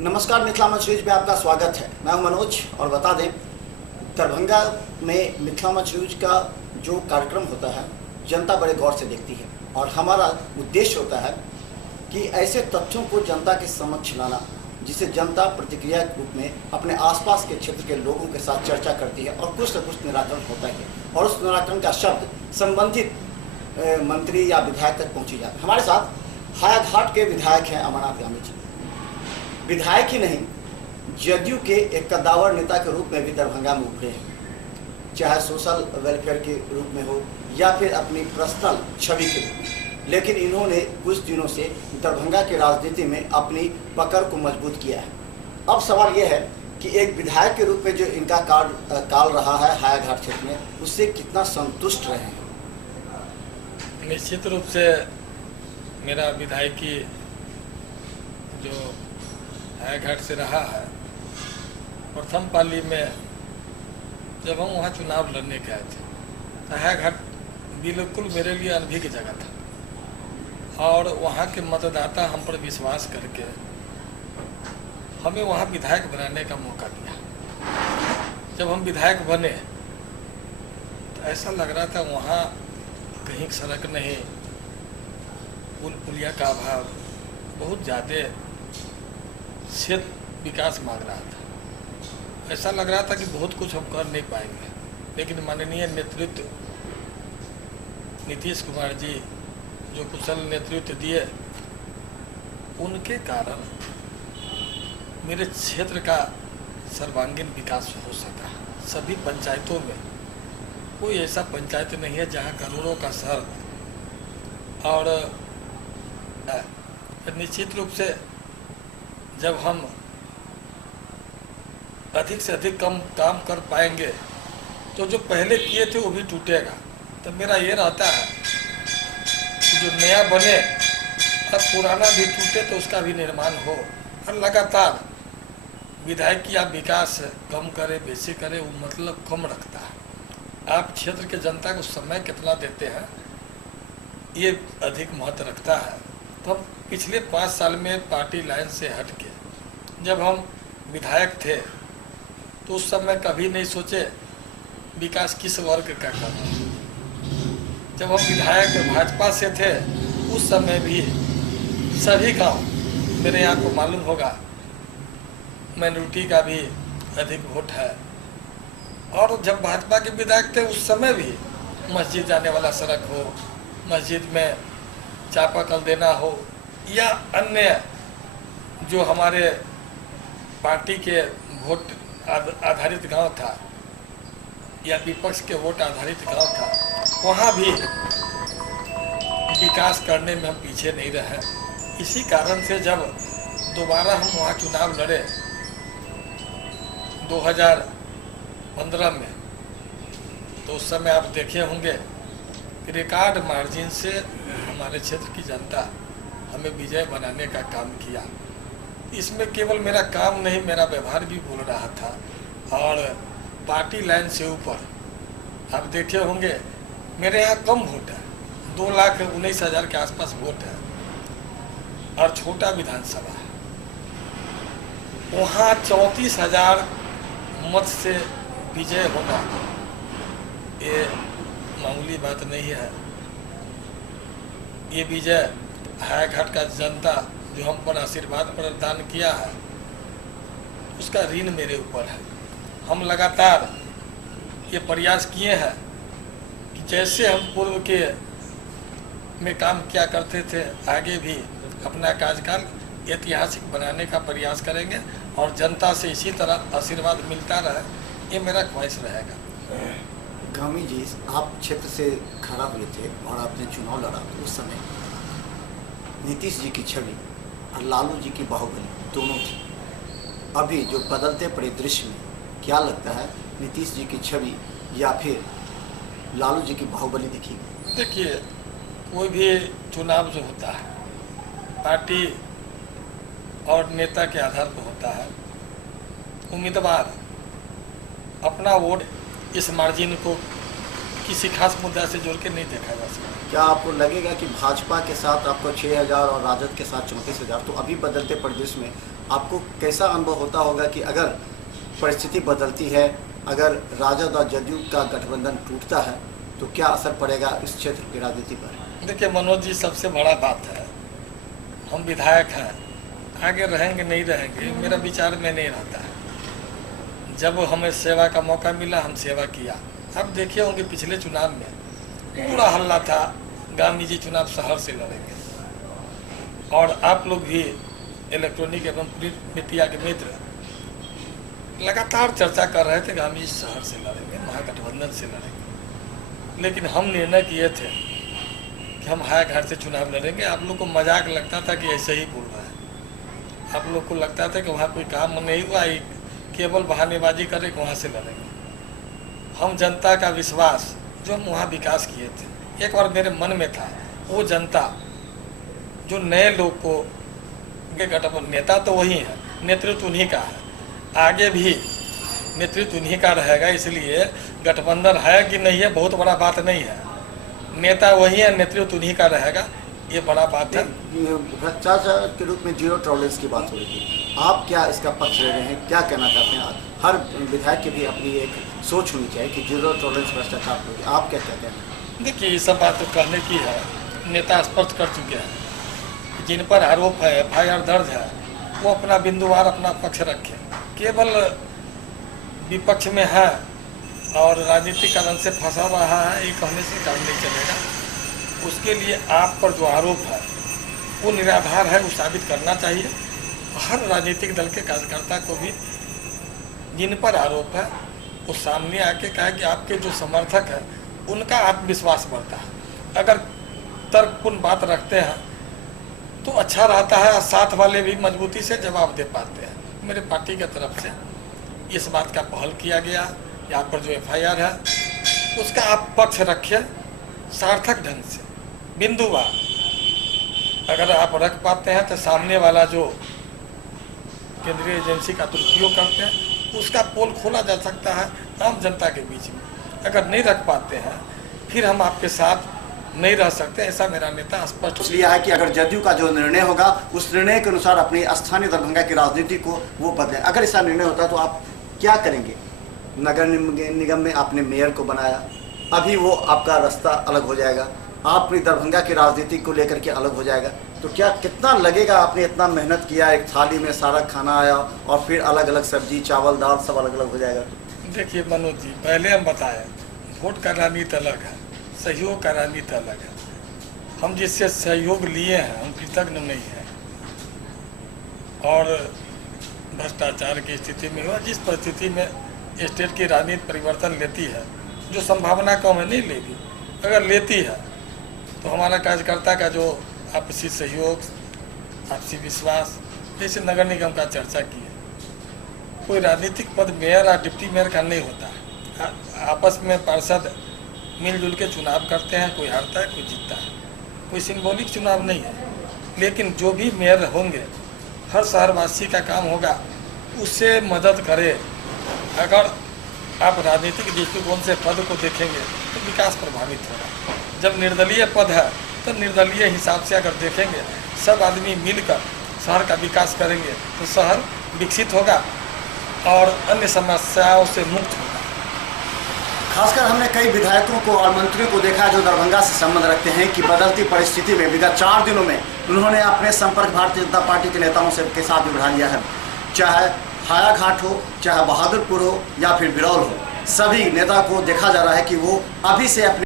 नमस्कार, मिथिला मंच न्यूज में आपका स्वागत है। मैं हूं मनोज और बता दें, दरभंगा में मिथिला मंच न्यूज का जो कार्यक्रम होता है जनता बड़े गौर से देखती है और हमारा उद्देश्य होता है कि ऐसे तथ्यों को जनता के समक्ष लाना जिसे जनता प्रतिक्रिया के रूप में अपने आसपास के क्षेत्र के लोगों के साथ चर्चा करती है और कुछ न कुछ निराकरण होता है और उस निराकरण का शब्द संबंधित मंत्री या विधायक तक पहुँची जाता है। हमारे साथ हायाघाट के विधायक हैं अमरनाथ गामी जी। विधायक ही नहीं, जदयू के एक कद्दावर नेता के रूप में भी दरभंगा में उभरे हैं, चाहे सोशल वेलफेयर के रूप में हो या फिर अपनी पर्सनल छवि के रूप में। लेकिन इन्होंने कुछ दिनों से दरभंगा की राजनीति में अपनी पकड़ को मजबूत किया है। अब सवाल यह है कि एक विधायक के रूप में जो इनका काल रहा है हायाघाट क्षेत्र में, उससे कितना संतुष्ट रहे हैं? निश्चित रूप से मेरा विधायकी जो हायाघाट से रहा है, प्रथम पाली में जब हम वहाँ चुनाव लड़ने गए थे तो हायाघाट बिल्कुल मेरे लिए अनभिज्ञ जगह था और वहाँ के मतदाता हम पर विश्वास करके हमें वहाँ विधायक बनाने का मौका दिया। जब हम विधायक बने तो ऐसा लग रहा था वहाँ कहीं सड़क नहीं, पुल पुलिया का अभाव, बहुत ज़्यादा क्षेत्र विकास मांग रहा था। ऐसा लग रहा था कि बहुत कुछ हम कर नहीं पाएंगे, लेकिन माननीय नेतृत्व नीतीश कुमार जी जो कुशल नेतृत्व दिए, उनके कारण मेरे क्षेत्र का सर्वांगीण विकास हो सका। सभी पंचायतों में कोई ऐसा पंचायत नहीं है जहां करोड़ों का सड़क और निश्चित रूप से जब हम अधिक से अधिक कम काम कर पाएंगे तो जो पहले किए थे वो भी टूटेगा। तो मेरा ये रहता है कि जो नया बने और पुराना भी टूटे तो उसका भी निर्माण हो और लगातार विधायक की आप विकास कम करें बेसी करें वो मतलब कम रखता है। आप क्षेत्र के जनता को समय कितना देते हैं ये अधिक महत्व रखता है। तो हम पिछले 5 साल में पार्टी लाइन से हट के जब हम विधायक थे तो उस समय कभी नहीं सोचे विकास किस वर्ग का करना। जब हम विधायक भाजपा से थे उस समय भी सभी गांव, मेरे यहाँ को मालूम होगा, माइनॉरिटी का भी अधिक वोट है। और जब भाजपा के विधायक थे उस समय भी मस्जिद जाने वाला सड़क हो, मस्जिद में चापाकल देना हो या अन्य जो हमारे पार्टी के वोट आधारित गांव था या विपक्ष के वोट आधारित गांव था, वहाँ भी विकास करने में हम पीछे नहीं रहे। इसी कारण से जब दोबारा हम वहाँ चुनाव लड़े 2015 में, तो उस समय आप देखे होंगे कि रिकॉर्ड मार्जिन से हमारे क्षेत्र की जनता हमें विजय बनाने का काम किया। इसमें केवल मेरा काम नहीं, मेरा व्यवहार भी बोल रहा था और पार्टी लाइन से ऊपर आप देखे होंगे मेरे यहाँ कम वोट है, 2,19,000 के आसपास वोट है और छोटा विधानसभा है। वहाँ 34,000 मत से विजय होना ये मामूली बात नहीं है। ये विजय हायाघाट का जनता जो हम पर आशीर्वाद प्रदान किया है उसका ऋण मेरे ऊपर है। हम लगातार ये प्रयास किए हैं कि जैसे हम पूर्व के में काम किया करते थे आगे भी अपना कार्यकाल ऐतिहासिक बनाने का प्रयास करेंगे और जनता से इसी तरह आशीर्वाद मिलता रहे, ये मेरा ख्वाहिश रहेगा। गामी जी, आप क्षेत्र से खड़ा हुए थे और आपने चुनाव लड़ा तो उस समय नीतीश जी की छवि और लालू जी की बाहुबली दोनों थी। अभी जो बदलते परिदृश्य में क्या लगता है, नीतीश जी की छवि या फिर लालू जी की बाहुबली दिखेगी? देखिए, कोई भी चुनाव जो होता है पार्टी और नेता के आधार पर होता है। उम्मीदवार अपना वोट इस मार्जिन को किसी खास मुद्दा से जोड़ के नहीं देखा जा सकता। क्या आपको लगेगा कि भाजपा के साथ आपको 6,000 और राजद के साथ 34,000, तो अभी बदलते परिदृश्य में आपको कैसा अनुभव होता होगा कि अगर परिस्थिति बदलती है, अगर राजद और जदयू का गठबंधन टूटता है तो क्या असर पड़ेगा इस क्षेत्र की राजनीति पर? देखिए मनोज जी, सबसे बड़ा बात है, हम विधायक हैं, आगे रहेंगे नहीं रहेंगे मेरा विचार में नहीं रहता है। जब हमें सेवा का मौका मिला हम सेवा किया। अब देखिए होंगे पिछले चुनाव में पूरा हल्ला था, गांधी जी चुनाव शहर से लड़ेंगे, और आप लोग भी इलेक्ट्रॉनिक एवं प्रिंट मीडिया के मित्र लगातार चर्चा कर रहे थे गांधी जी शहर से लड़ेंगे, महागठबंधन से लड़ेंगे। लेकिन हम निर्णय किए थे कि हम हायाघाट से चुनाव लड़ेंगे। आप लोग को मजाक लगता था कि ऐसे ही बोल रहा है, आप लोग को लगता था कि वहाँ कोई काम नहीं हुआ, केवल बहानेबाजी करे कि वहाँ से लड़ेंगे। हम जनता का विश्वास जो हम वहाँ विकास किए थे, एक बार मेरे मन में था, वो जनता जो नए लोग को गठबंधन, नेता तो वही है, नेतृत्व उन्हीं का है, आगे भी नेतृत्व उन्हीं का रहेगा। इसलिए गठबंधन है कि नहीं है बहुत बड़ा बात नहीं है, नेता वही है, नेतृत्व उन्हीं का रहेगा, ये बड़ा बात है। भ्रष्टाचार के रूप में जीरो टॉलरेंस की बात हो रही थी, आप क्या इसका पक्ष ले रहे हैं, क्या कहना चाहते हैं? हर विधायक की भी अपनी एक सोच होनी चाहिए कि जीरो टॉलरेंस भ्रष्टाचार पर, आप क्या कहते हैं? देखिए ये सब बात तो कहने की है, नेता स्पष्ट कर चुके हैं, जिन पर आरोप है, FIR दर्ज है, वो अपना बिंदुवार अपना पक्ष रखें। केवल विपक्ष में है और राजनीतिक कारण से फंसा रहा है, ये कहने से काम नहीं चलेगा। उसके लिए आप पर जो आरोप है वो निराधार है, वो साबित करना चाहिए। हर राजनीतिक दल के कार्यकर्ता को भी जिन पर आरोप है वो सामने आके कहा कि आपके जो समर्थक हैं उनका आत्मविश्वास बढ़ता है। अगर तर्कपूर्ण बात रखते हैं तो अच्छा रहता है, साथ वाले भी मजबूती से जवाब दे पाते हैं। मेरे पार्टी की तरफ से इस बात का पहल किया गया, यहाँ पर जो FIR है उसका आप पक्ष रखिए सार्थक ढंग से, बिंदुवार। अगर आप रख पाते हैं तो सामने वाला जो केंद्रीय एजेंसी का दुरुपयोग करते हैं उसका पोल खोला जा सकता है आम जनता के बीच में। अगर नहीं रख पाते हैं फिर हम आपके साथ नहीं रह सकते, ऐसा मेरा नेता स्पष्ट इसलिए है कि अगर जदयू का जो निर्णय होगा उस निर्णय के अनुसार अपनी स्थानीय दरभंगा की राजनीति को वो बदलें। अगर ऐसा निर्णय होता है तो आप क्या करेंगे? नगर निगम में आपने मेयर को बनाया, अभी वो आपका रास्ता अलग हो जाएगा, आप अपनी दरभंगा की राजनीति को लेकर के अलग हो जाएगा, तो क्या कितना लगेगा? आपने इतना मेहनत किया, एक थाली में सारा खाना आया और फिर अलग अलग सब्जी चावल दाल सब अलग अलग हो जाएगा। देखिए मनोज जी, पहले हम बताएं, वोट का रणनीति अलग है, सहयोग का रणनीति अलग है। हम जिससे सहयोग लिए हैं हम कृतज्ञ नहीं हैं, और भ्रष्टाचार की स्थिति में हुआ, जिस परिस्थिति में स्टेट की राजनीति परिवर्तन लेती है, जो संभावना कम है नहीं लेगी, अगर लेती है तो हमारा कार्यकर्ता का जो आपसी सहयोग, आपसी विश्वास, जैसे नगर निगम का चर्चा की है, कोई राजनीतिक पद मेयर और डिप्टी मेयर का नहीं होता है। आपस में पार्षद मिलजुल के चुनाव करते हैं, कोई हारता है कोई जीतता है, कोई सिंबॉलिक चुनाव नहीं है। लेकिन जो भी मेयर होंगे हर शहरवासी का काम होगा उससे मदद करे। अगर आप राजनीतिक दृष्टिकोण से पद को देखेंगे तो विकास प्रभावित होगा। जब निर्दलीय पद है तो निर्दलीय हिसाब से अगर देखेंगे, सब आदमी मिलकर शहर का विकास करेंगे तो शहर विकसित होगा और अन्य समस्याओं से मुक्त होगा। खासकर हमने कई विधायकों को और मंत्रियों को देखा जो दरभंगा से संबंध रखते हैं कि बदलती परिस्थिति में विगत 4 दिनों में उन्होंने अपने संपर्क भारतीय जनता पार्टी के नेताओं से के साथ भी बढ़ा लिया है। चाहे हायाघाट हो, चाहे बहादुरपुर हो या फिर बिरौल हो, सभी नेता को देखा जा रहा है कि वो अभी से अपने